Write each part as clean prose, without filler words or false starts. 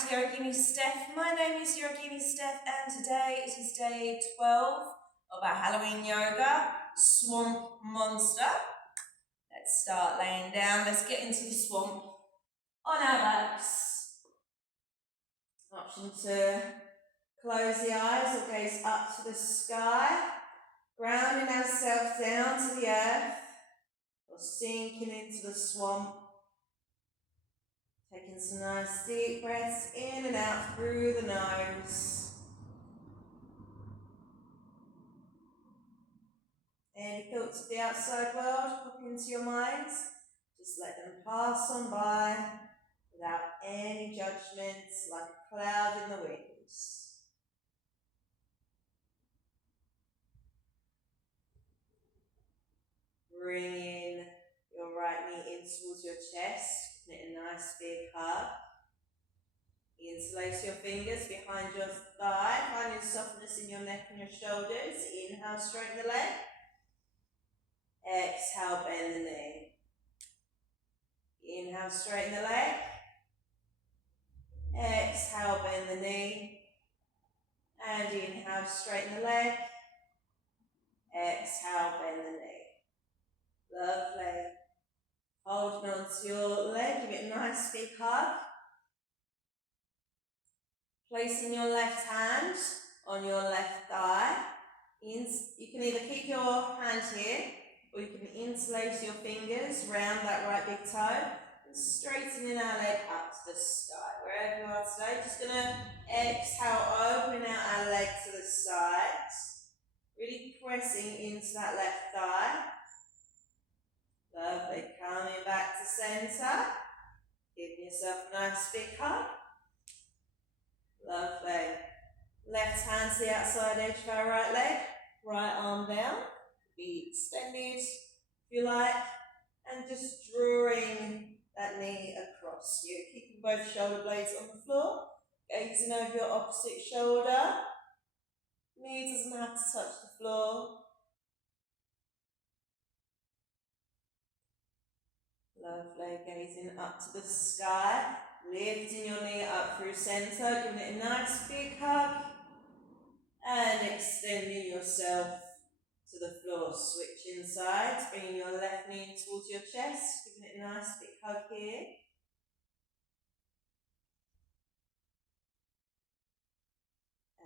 back to Yogini Steph. My name is Yogini Steph and today it is day 12 of our Halloween yoga, Swamp Monster. Let's start laying down. Let's get into the swamp on our backs. Option to close the eyes or gaze up to the sky, grounding ourselves down to the earth or sinking into the swamp. Taking some nice deep breaths in and out through the nose. Any thoughts of the outside world pop into your minds? Just let them pass on by without any judgments, like a cloud in the winds. Bringing your right knee in towards your chest, giving it a nice big hug. Interlace your fingers behind your thigh, finding softness in your neck and your shoulders. Inhale, straighten the leg. Exhale, bend the knee. Inhale, straighten the leg. Exhale, bend the knee. And inhale, straighten the leg. Exhale, bend the knee. Lovely. Holding on to your leg, give it a nice big hug. Placing your left hand on your left thigh. You can either keep your hand here, or you can interlace your fingers round that right big toe and straightening our leg up to the sky. Wherever you are today, just going to exhale, opening out our leg to the sides. Really pressing into that left thigh. Lovely. Coming back to centre. Giving yourself a nice big hug. Lovely. Left hand to the outside edge of our right leg. Right arm down. Be extended if you like. And just drawing that knee across you. Keeping both shoulder blades on the floor. Gazing over your opposite shoulder. Knee doesn't have to touch the floor. Lovely. Gazing up to the sky. Lifting your knee up through centre, giving it a nice big hug, and extending yourself to the floor. Switching sides, bringing your left knee towards your chest, giving it a nice big hug here.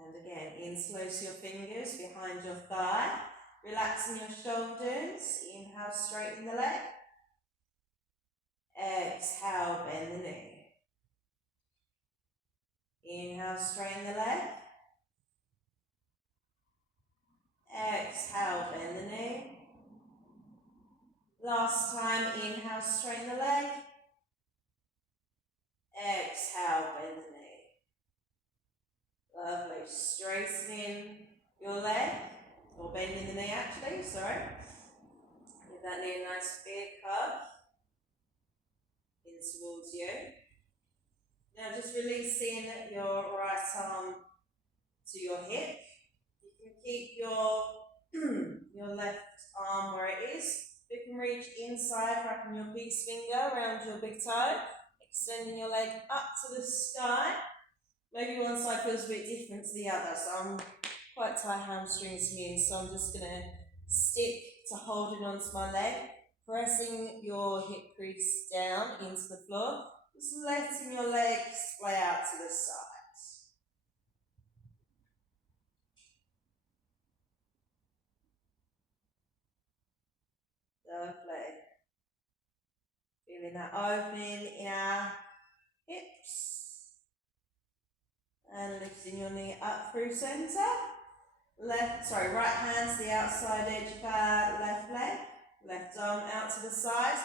And again, interlace your fingers behind your thigh, relaxing your shoulders. Inhale, straighten the leg. Exhale, bend the knee. Inhale, straighten the leg. Exhale, bend the knee. Last time, inhale, straighten the leg. Exhale, bend the knee. Lovely. Straightening your leg, or bending the knee actually, sorry. Give that knee a nice big hug in towards you. Now just releasing your right arm to your hip. You can keep your left arm where it is. You can reach inside, wrapping your peace finger around your big toe, extending your leg up to the sky. Maybe one side feels a bit different to the other, so I'm quite tight hamstrings here, so I'm just going to stick to holding onto my leg, pressing your hip crease down into the floor. Just letting your legs splay out to the sides. Lovely. Feeling that opening in our hips. And lifting your knee up through centre. Right hand to the outside edge of our left leg. Left arm out to the side.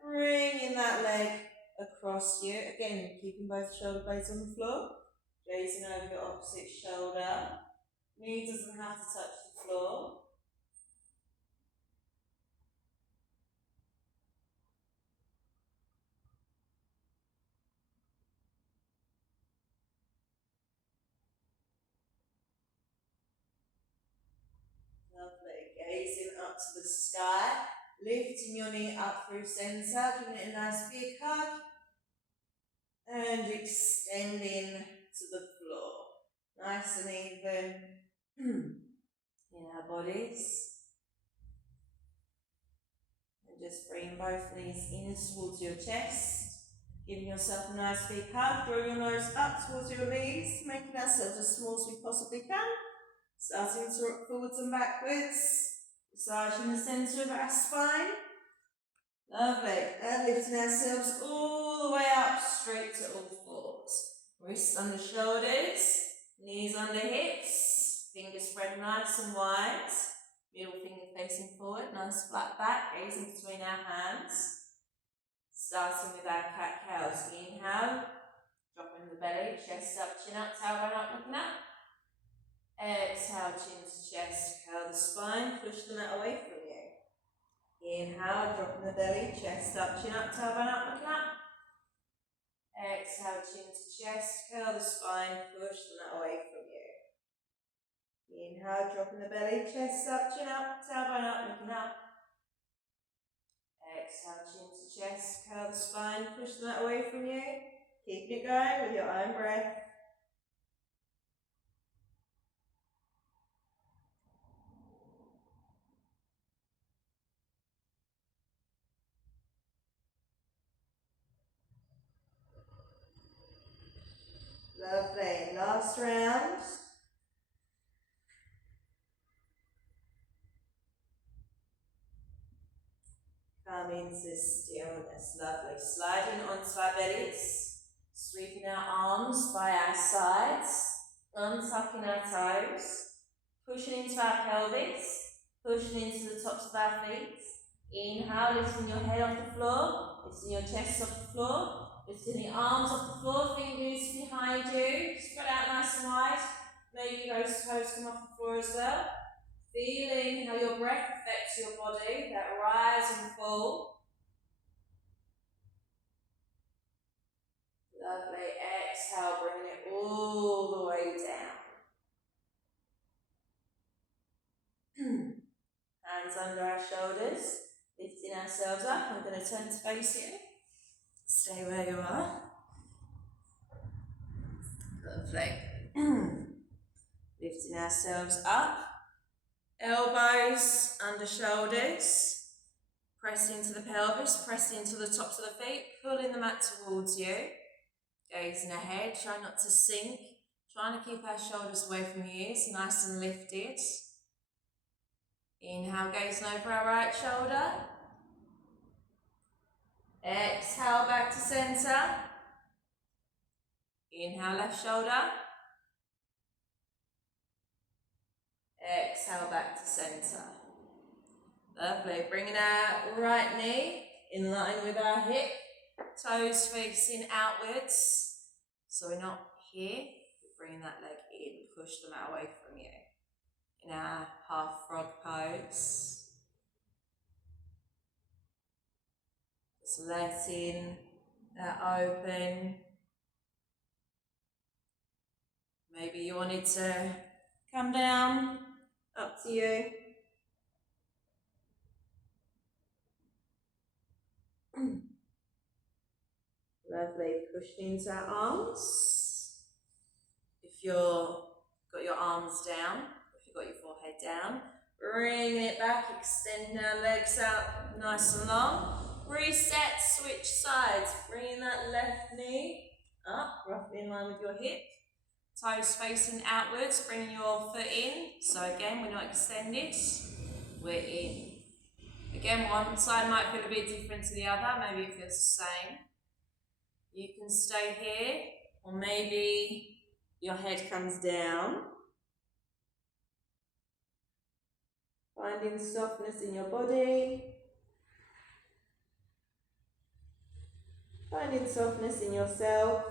Bringing that leg across you. Again, keeping both shoulder blades on the floor. Gazing over your opposite shoulder. Knee doesn't have to touch the floor. Lovely. Gazing up to the sky. Lifting your knee up through centre. Giving it a nice big hug. And and extending to the floor. Nice and even in our bodies. And just bring both knees in towards your chest. Giving yourself a nice big hug. Draw your nose up towards your knees. Making ourselves as small as we possibly can. Starting to rock forwards and backwards. Massaging the centre of our spine. Lovely. And lifting ourselves all the way up straight to all fours. Wrists under shoulders. Knees under hips. Fingers spread nice and wide. Middle finger facing forward. Nice flat back. Gazing between our hands. Starting with our cat-cows. Inhale. Dropping the belly. Chest up, chin up, tailbone up, looking up. Exhale, chin to chest, curl the spine, push the mat away from you. Inhale, dropping the belly, chest up, chin up, tailbone up, looking up. Exhale, chin to chest, curl the spine, push the mat away from you. Inhale, dropping the belly, chest up, chin up, tailbone up, looking up. Exhale, chin to chest, curl the spine, push the mat away from you. Keep it going with your own breath. Lovely. Last round. Come into stillness. Lovely. Sliding onto our bellies. Sweeping our arms by our sides. Untucking our toes. Pushing into our pelvis. Pushing into the tops of our feet. Inhale, lifting your head off the floor. Lifting your chest off the floor. Lifting the arms off the floor, fingers behind you. Spread out nice and wide. Maybe those toes come off the floor as well. Feeling how your breath affects your body, that rise and fall. Lovely. Exhale, bringing it all the way down. Hands under our shoulders, lifting ourselves up. I'm going to turn to face you. Stay where you are. Lovely. Lifting ourselves up. Elbows under shoulders. Press into the pelvis, press into the tops of the feet, pulling the mat towards you. Gazing ahead, try not to sink. Trying to keep our shoulders away from the ears, nice and lifted. Inhale, gazing over our right shoulder. Exhale, back to centre. Inhale, left shoulder. Exhale, back to centre. Lovely. Bringing our right knee in line with our hip. Toes facing outwards. So we're not here. We're bringing that leg in. Push them out away from you. In our half frog pose. Just letting that open. Maybe you wanted to come down. Up to you. Lovely. Pushing into our arms. If you've got your arms down, if you've got your forehead down, bringing it back, extending our legs out nice and long. Reset, switch sides. Bringing that left knee up, roughly in line with your hip. Toes facing outwards, bringing your foot in. So again, we're not extended, we're in. Again, one side might feel a bit different to the other, maybe it feels the same. You can stay here, or maybe your head comes down. Finding softness in your body. Finding softness in yourself.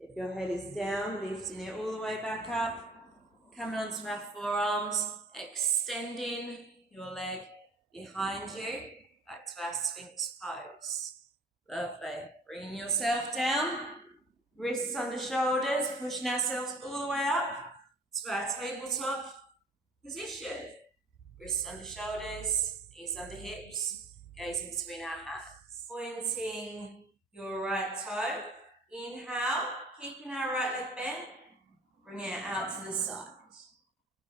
If your head is down, lifting it all the way back up. Coming onto our forearms, extending your leg behind you, back to our Sphinx pose. Lovely. Bringing yourself down, wrists under shoulders, pushing ourselves all the way up to our tabletop position. Wrists under shoulders, knees under hips, gazing between our hands. Pointing your right toe. Inhale, keeping our right leg bent. Bring it out to the side.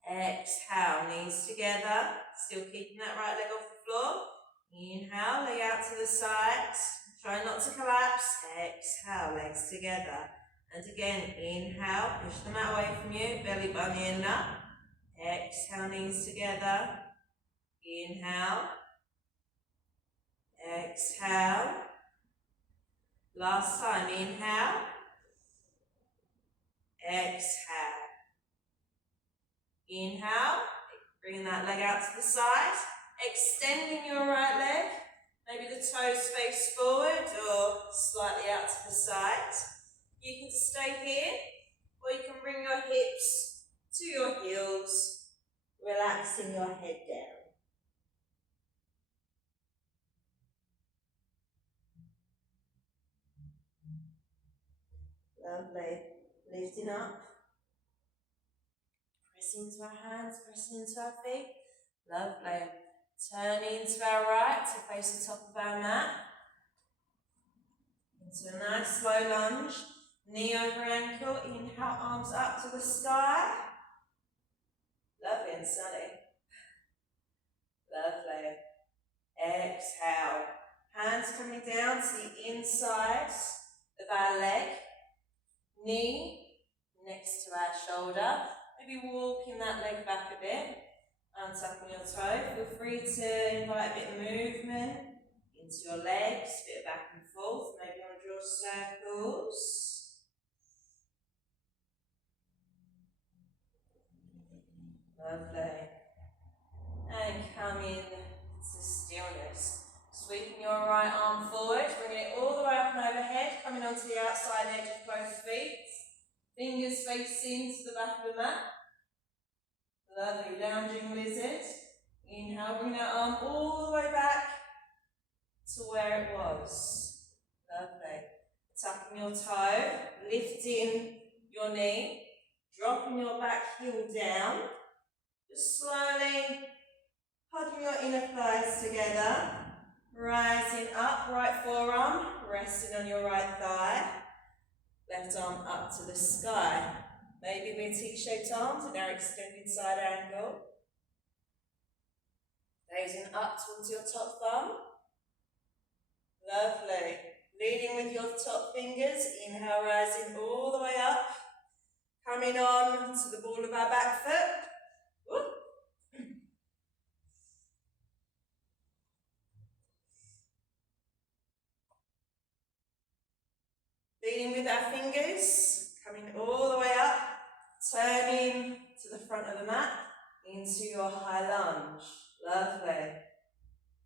Exhale, knees together. Still keeping that right leg off the floor. Inhale, leg out to the side. Try not to collapse. Exhale, legs together. And again, inhale, push the mat away from you. Belly button in up. Exhale, knees together. Inhale. Exhale. Last time, inhale. Exhale. Inhale. Bring that leg out to the side. Extending your right leg. Maybe the toes face forward or slightly out to the side. You can stay here, or you can bring your hips to your heels, relaxing your head down. Lovely. Lifting up. Pressing into our hands, pressing into our feet. Lovely. Turning to our right to face the top of our mat. Into a nice slow lunge. Knee over ankle. Inhale, arms up to the sky. Lovely and sunny. Lovely. Exhale. Hands coming down to the inside of our leg. Knee next to our shoulder. Maybe walking that leg back a bit. Untucking your toe. Feel free to invite a bit of movement into your legs. A bit of back and forth. Maybe you want to draw circles. Lovely. And come in to stillness. Sweeping your right arm forward, bringing it all the way up and overhead, coming onto the outside edge of both feet. Fingers facing to the back of the mat. Lovely, lounging lizard. Inhale, bring that arm all the way back to where it was. Lovely. Tucking your toe, lifting your knee, dropping your back heel down. Just slowly hugging your inner thighs together. Rising up, right forearm, resting on your right thigh. Left arm up to the sky. Maybe we're T-shaped arms and our extended side angle. Gazing up towards your top thumb. Lovely. Leading with your top fingers. Inhale, rising all the way up. Coming on to the ball of our back foot. Whoop. Leading with our fingers, coming all the way up, turning to the front of the mat, into your high lunge. Lovely.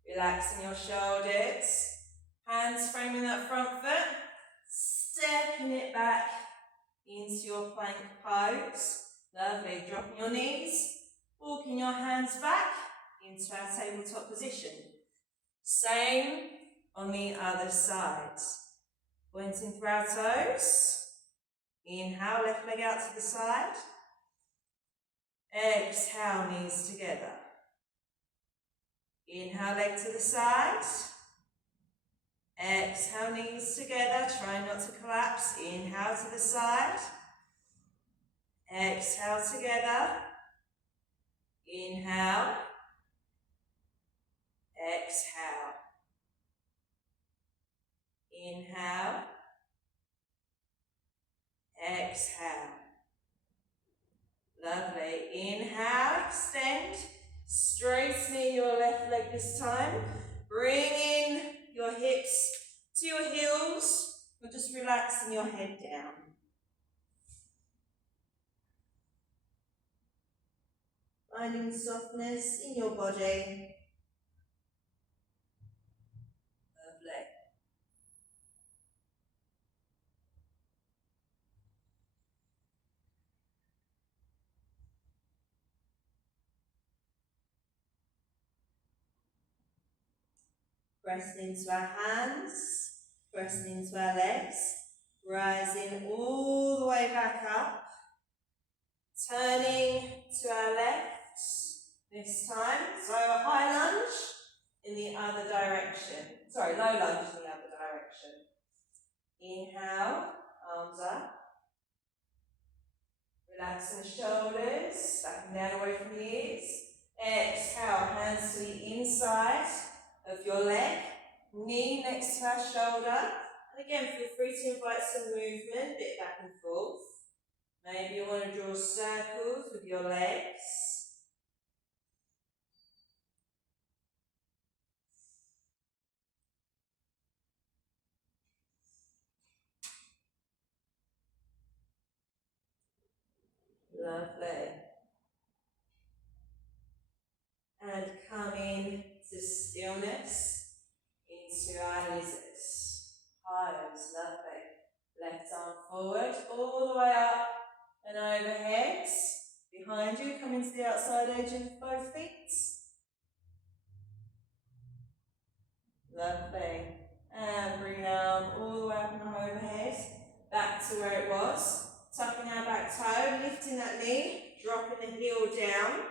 Relaxing your shoulders, hands framing that front foot, stepping it back into your plank pose. Lovely. Dropping your knees, walking your hands back into our tabletop position. Same on the other side. Pointing through our toes. Inhale, left leg out to the side. Exhale, knees together. Inhale, leg to the side. Exhale, knees together. Try not to collapse. Inhale to the side. Exhale together. Inhale. Exhale. Inhale. Exhale. Lovely. Inhale, extend. Straighten your left leg this time. Bring in your hips to your heels. Or just relaxing your head down. Finding softness in your body. Lovely. Pressing into our hands, pressing into our legs, rising all the way back up, turning to our left this time, so a high lunge in the other direction, low lunge in the direction. Inhale, arms up. Relaxing the shoulders, back and down away from the ears. Exhale, hands to the inside of your leg, knee next to our shoulder. And again, feel free to invite some movement, bit back and forth. Maybe you want to draw circles with your legs. Lovely. And come in to stillness, into our lizards. Pose, lovely. Left arm forward, all the way up and overhead. Behind you, come into the outside edge of both feet. Lovely. And bring arm all the way up and overhead, back to where it was. Tucking our back toe, lifting that knee, dropping the heel down.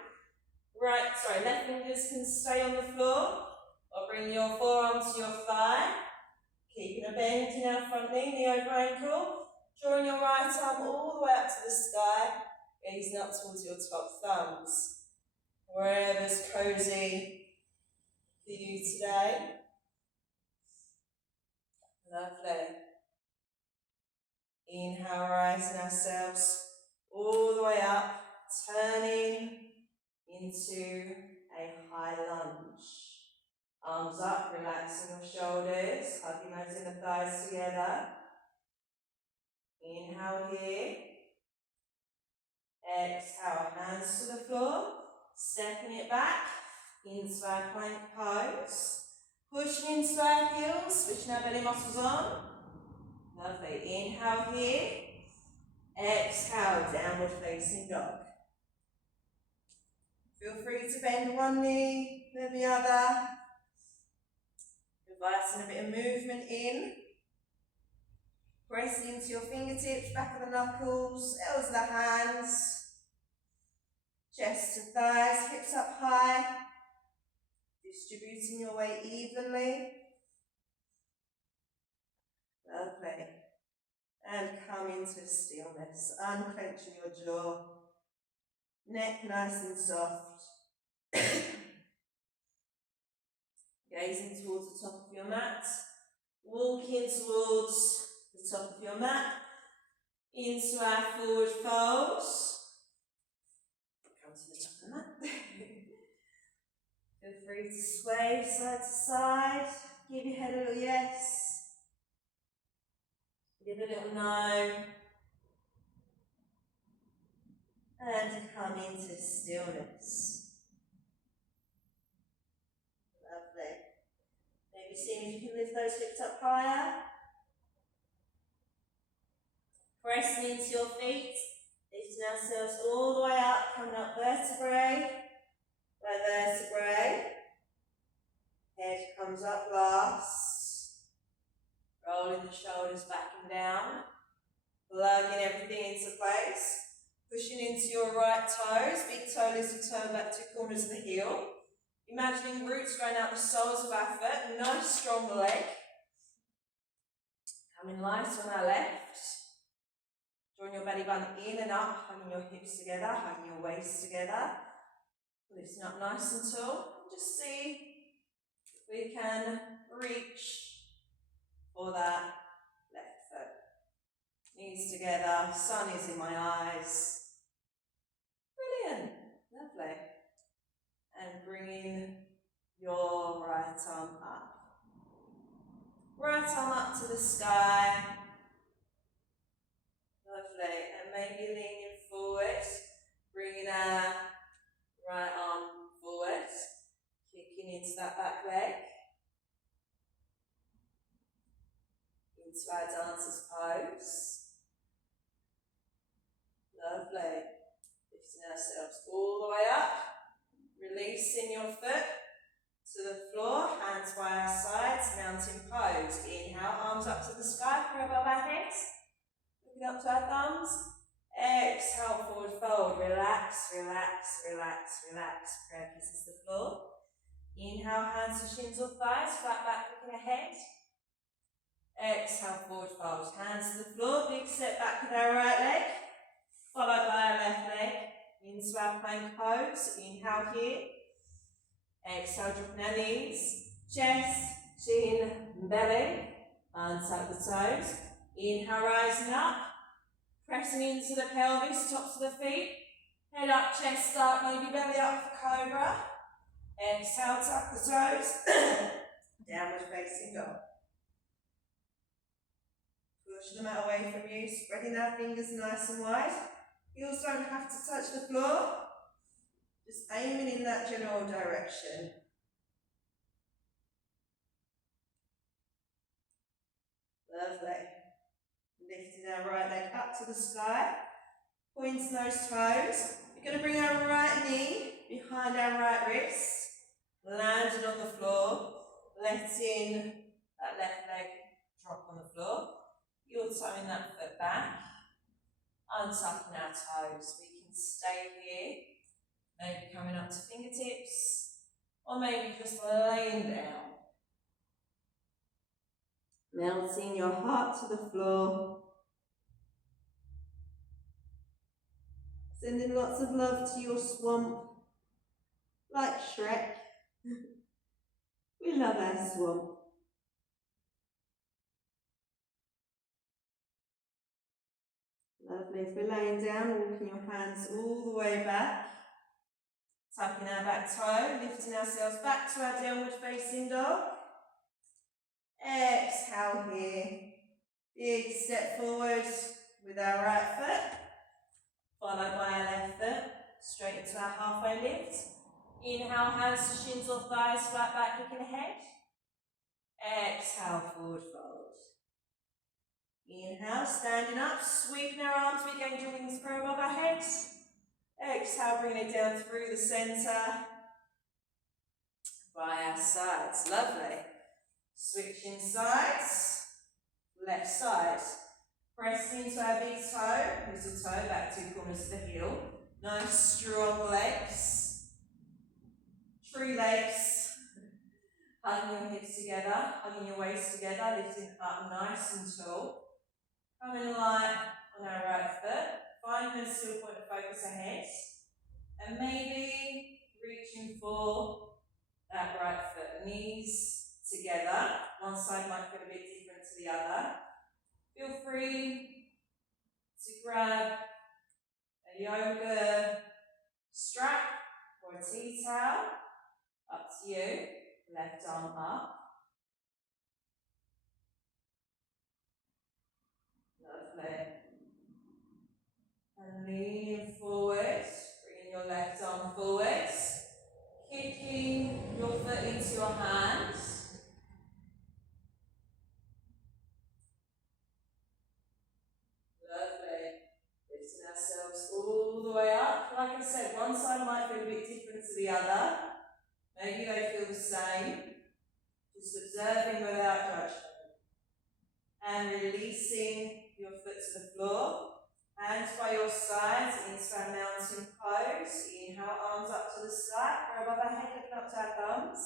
Left fingers can stay on the floor, or bring your forearm to your thigh. Keeping a bend in our front knee over ankle. Drawing your right arm all the way up to the sky, gazing up towards your top thumbs. Wherever's cozy for you today. Lovely. Inhale, rising ourselves all the way up, turning into a high lunge. Arms up, relaxing your shoulders, hugging those inner thighs together. Inhale here. Exhale, hands to the floor, stepping it back into our plank pose. Pushing into our heels, switching our belly muscles on. Lovely. Inhale here. Exhale, downward facing dog. Feel free to bend one knee, then the other. Inviting a bit of movement in. Pressing into your fingertips, back of the knuckles, elbows of the hands. Chest to thighs, hips up high. Distributing your weight evenly. Lovely. And come into stillness, unclenching your jaw. Neck nice and soft. Gazing towards the top of your mat. Walking towards the top of your mat. Into our forward fold. Come to the top of the mat. Feel free to sway side to side. Give your head a little yes. Give a little no. And come into stillness. Lovely. Maybe seeing if you can lift those hips up higher. Pressing into your feet. Lifting ourselves all the way up, coming up vertebrae by vertebrae. Head comes up last. Rolling the shoulders back and down. Plugging everything into place. Pushing into your right toes. Big toe lifts the toe back to corners of the heel. Imagining roots going out the soles of our foot. Nice strong leg. Coming light on our left. Drawing your belly button in and up, hugging your hips together, hugging your waist together. Lifting up nice and tall. Just see if we can reach for that left foot. Knees together, sun is in my eyes. Brilliant, lovely. And bringing your right arm up. Right arm up to the sky. Lovely, and maybe leaning forward, bringing our right arm forward, kicking into that back leg, into our dancer's pose. Lovely, lifting ourselves all the way up, releasing your foot to the floor, hands by our sides, mountain pose. Inhale, arms up to the sky, prayer above our heads. Looking up to our thumbs. Exhale, forward fold. Relax, relax, relax, relax. Prayer kisses the floor. Inhale, hands to shins or thighs, flat back looking ahead. Exhale, forward fold. Hands to the floor. Big step back with our right leg. Followed by our left leg. Into our plank pose. Inhale here. Exhale, dropping our knees. Chest, chin, belly. Untuck the toes. Inhale, rising up. Pressing into the pelvis, tops of the feet. Head up, chest up, maybe belly up for cobra. Exhale, tuck the toes. Downward facing dog. Push the mat away from you, spreading our fingers nice and wide. Heels don't have to touch the floor. Just aiming in that general direction. Lovely. Lifting our right leg up to the sky. Pointing those toes. We're going to bring our right knee behind our right wrist. Landing on the floor. Letting that left leg drop on the floor. You're toeing that foot back. Untucking our toes. We can stay here. Maybe coming up to fingertips. Or maybe just laying down. Melting your heart to the floor. Sending lots of love to your swamp. Like Shrek. We love our swamp. Lovely. If we're laying down, walking your hands all the way back. Tucking our back toe, lifting ourselves back to our downward facing dog. Exhale here. Big step forward with our right foot. Followed by our left foot. Straight into our halfway lift. Inhale, hands to shins or thighs, flat back, looking ahead. Exhale, forward fold. Inhale, standing up, sweeping our arms, we gain your wings pro above our heads. Exhale, bring it down through the centre. By our sides, lovely. Switching sides, left side. Press into our big toe, little toe, back 2 corners of the heel. Nice strong legs. Tree legs. Hugging your hips together, hugging your waist together, lifting up nice and tall. Coming light on our right foot. Find a still point of focus ahead. And maybe reaching for that right foot. Knees together. One side might feel a bit different to the other. Feel free to grab a yoga strap or a tea towel. Up to you. Left arm up. Lovely. And leaning forward, bringing your left arm forwards. Kicking your foot into your hands. Lovely. Lifting ourselves all the way up. Like I said, one side might feel a bit different to the other. Maybe they feel the same. Just observing without judgment. And releasing your foot to the floor. Hands by your sides into our mountain pose. Inhale, arms up to the sky. Or above our head, looking up to our thumbs.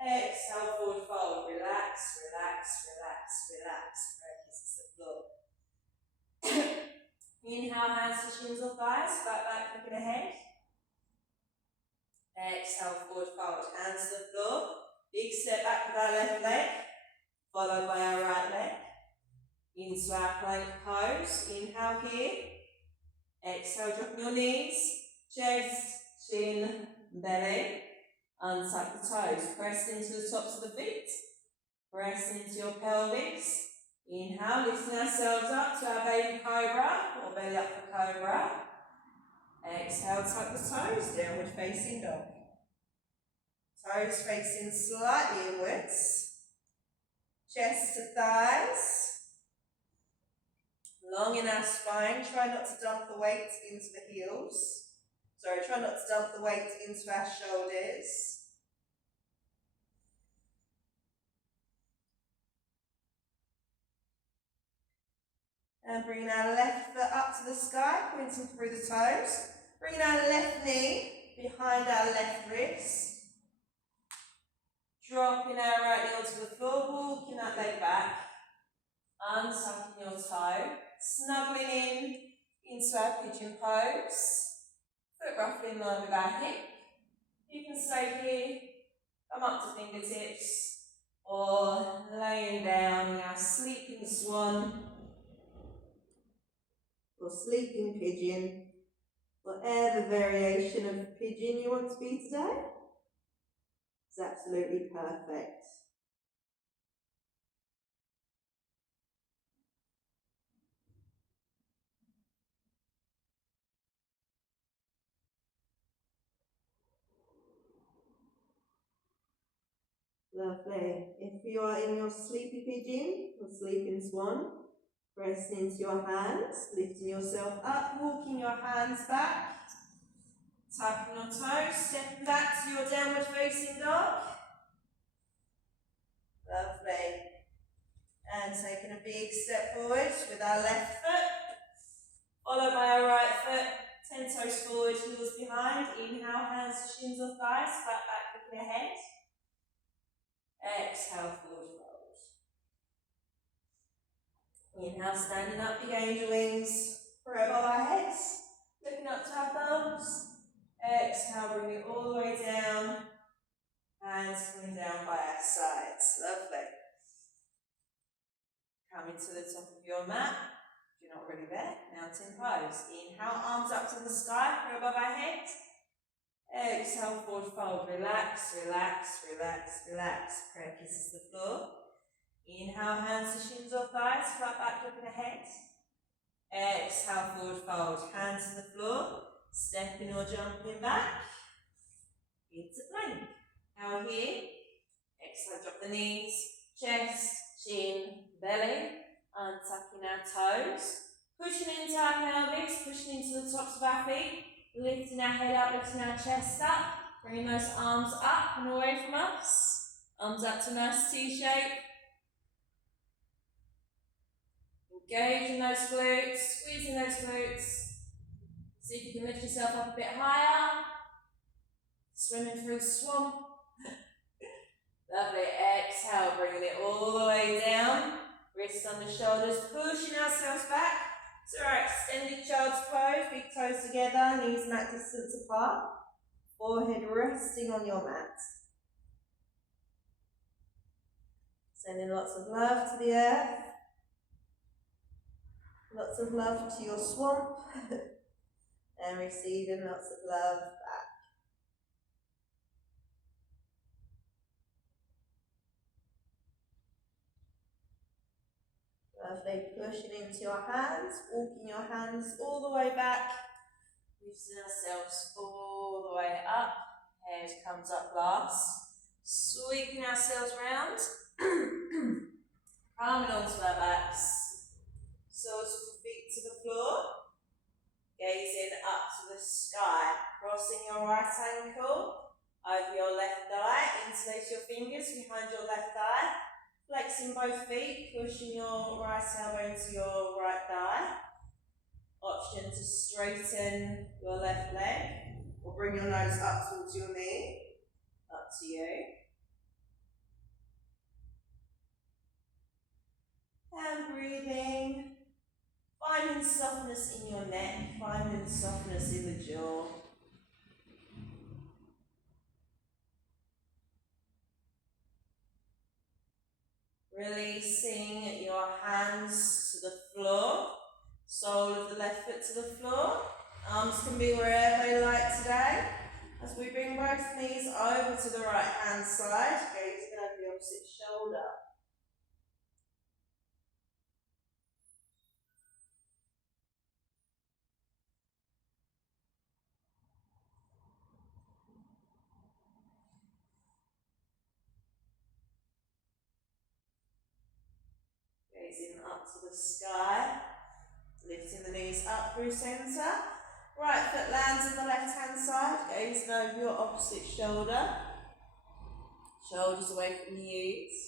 Exhale, forward fold. Relax, relax, relax, relax. Kisses the floor. Inhale, hands to shins or thighs. Flat back, looking ahead. Exhale, forward fold. Hands to the floor. Big step back with our left leg. Followed by our right leg. Into our plank pose. Inhale here. Exhale, drop your knees. Chest, chin, belly. Untuck the toes. Press into the tops of the feet. Press into your pelvis. Inhale, lifting ourselves up to our baby cobra or belly up for cobra. Exhale, tuck the toes. Downward facing dog. Toes facing slightly inwards. Chest to thighs. Long in our spine. Try not to dump the weight into the heels. Sorry, try not to dump the weight into our shoulders. And bringing our left foot up to the sky, pointing through the toes. Bringing our left knee behind our left wrist. Dropping our right knee onto the floor, walking that leg back. untucking your toe, snuggling in into our pigeon pose, foot roughly in line with our hip. You can stay here, come up to fingertips, or laying down in our sleeping swan, or sleeping pigeon, whatever variation of pigeon you want to be today. It's absolutely perfect. Lovely. If you are in your sleepy pigeon or sleeping swan, pressing into your hands, lifting yourself up, walking your hands back, tucking your toes, stepping back to your downward facing dog. Lovely. And taking a big step forward with our left foot, followed by our right foot, 10 toes forward, heels behind. Inhale, hands to shins or thighs, flat back, looking ahead. Exhale, forward fold. Inhale, standing up, big angel wings, for above our heads, looking up to our thumbs. Exhale, bring it all the way down, hands coming down by our sides. Lovely. Coming to the top of your mat, if you're not already there, mountain pose. Inhale, arms up to the sky, for above our heads. Exhale, forward fold. Relax, relax, relax, relax. Prayer kisses the floor. Inhale, hands to shins or thighs, flat back, looking ahead. Exhale, forward fold. Hands to the floor, stepping or jumping back. Into plank. Now here, exhale, drop the knees, chest, chin, belly, untucking our toes, pushing into our pelvis, pushing into the tops of our feet, lifting our head up, lifting our chest up, bringing those arms up and away from us. Arms up to a nice T-shape. Engaging those glutes, squeezing those glutes. See if you can lift yourself up a bit higher. Swimming through the swamp. Lovely. Exhale, bringing it all the way down. Wrists on the shoulders, pushing ourselves back to our extended child's pose. Big toes together, knees mat distance apart. Forehead resting on your mat. Sending lots of love to the earth. Lots of love to your swamp. And receiving lots of love back. Lovely. Pushing into your hands, walking your hands all the way back. Lifting ourselves all the way up. Head comes up last. Sweeping ourselves round. Coming onto our backs. Soles of the feet to the floor. Gazing up to the sky. Crossing your right ankle over your left thigh. Interlace your fingers behind your left thigh. Flexing both feet, pushing your right elbow into your right thigh. Option to straighten your left leg or bring your nose up towards your knee. Up to you. And breathing. Finding softness in your neck, finding softness in the jaw. Releasing your hands to the floor, sole of the left foot to the floor. Arms can be wherever they like today. As we bring both knees over to the right hand side, gazing over the opposite shoulder. Gazing up to the sky, lifting the knees up through centre. Right foot lands on the left hand side, gazing over your opposite shoulder. Shoulders away from the ears.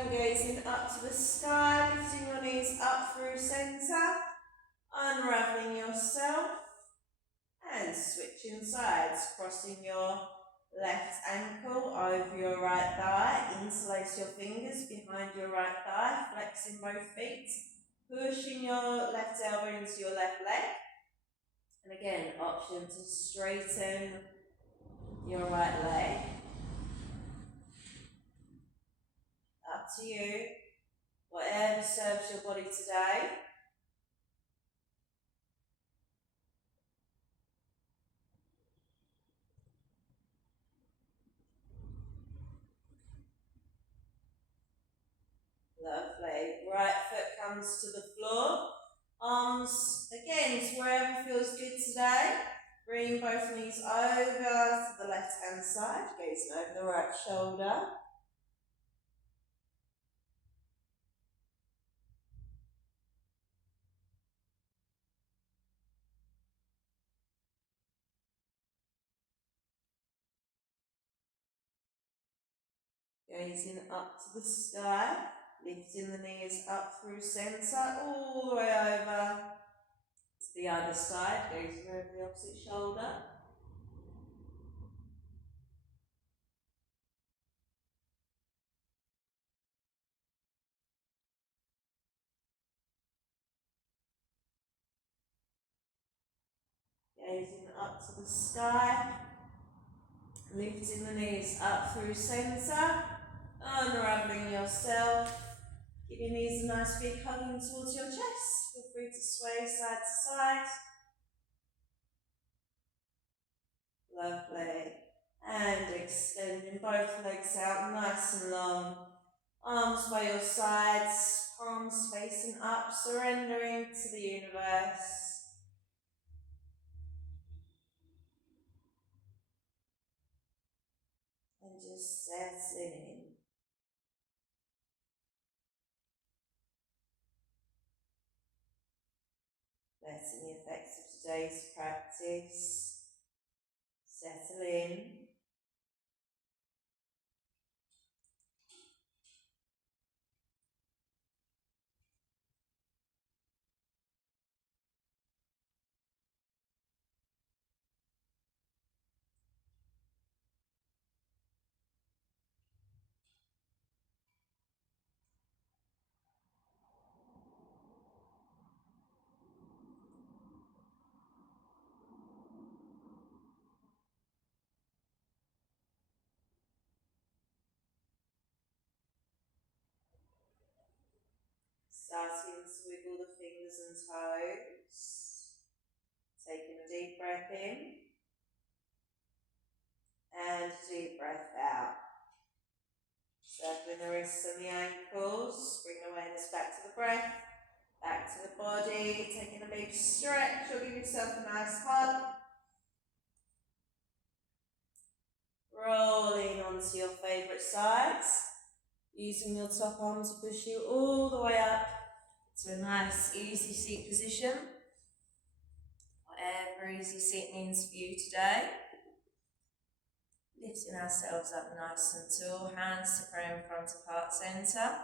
And gazing up to the sky, lifting your knees up through centre, unravelling yourself, and switching sides, crossing your left ankle over your right thigh, interlace your fingers behind your right thigh, flexing both feet, pushing your left elbow into your left leg. And again, option to straighten your right leg. Up to you, whatever serves your body today. Lovely. Right foot comes to the floor. Arms again to wherever feels good today. Bring both knees over to the left hand side, gazing over the right shoulder. Gazing up to the sky, lifting the knees up through centre, all the way over to the other side, gazing over the opposite shoulder. Gazing up to the sky, lifting the knees up through centre, unravelling yourself, giving these a nice big hugging towards your chest. Feel free to sway side to side. Lovely. And extending both legs out nice and long. Arms by your sides, palms facing up, surrendering to the universe. And just settling in. Letting the effects of today's practice settle in. Starting to wiggle the fingers and toes. Taking a deep breath in. And deep breath out. Circling the wrists and the ankles. Bring awareness back to the breath. Back to the body. Taking a big stretch. Or give yourself a nice hug. Rolling onto your favourite sides. Using your top arm to push you all the way up to a nice easy seat position. Whatever easy seat means for you today. Lifting ourselves up nice and tall, hands to prayer in front of heart centre.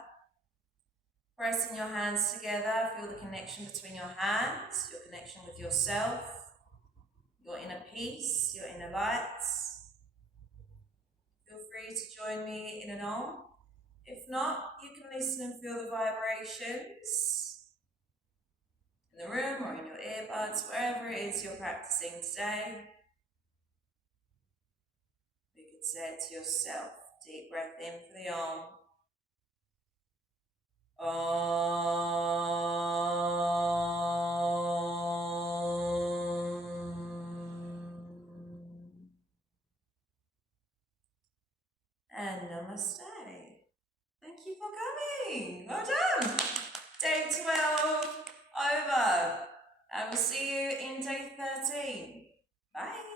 Pressing your hands together, feel the connection between your hands, your connection with yourself, your inner peace, your inner light. Feel free to join me in an Om. If not, you can listen and feel the vibrations in the room or in your earbuds, wherever it is you're practicing today. You could say it to yourself. Deep breath in for the Om. And namaste. Thank you for coming. Well done. Day 12 over. I will see you in day 13. Bye.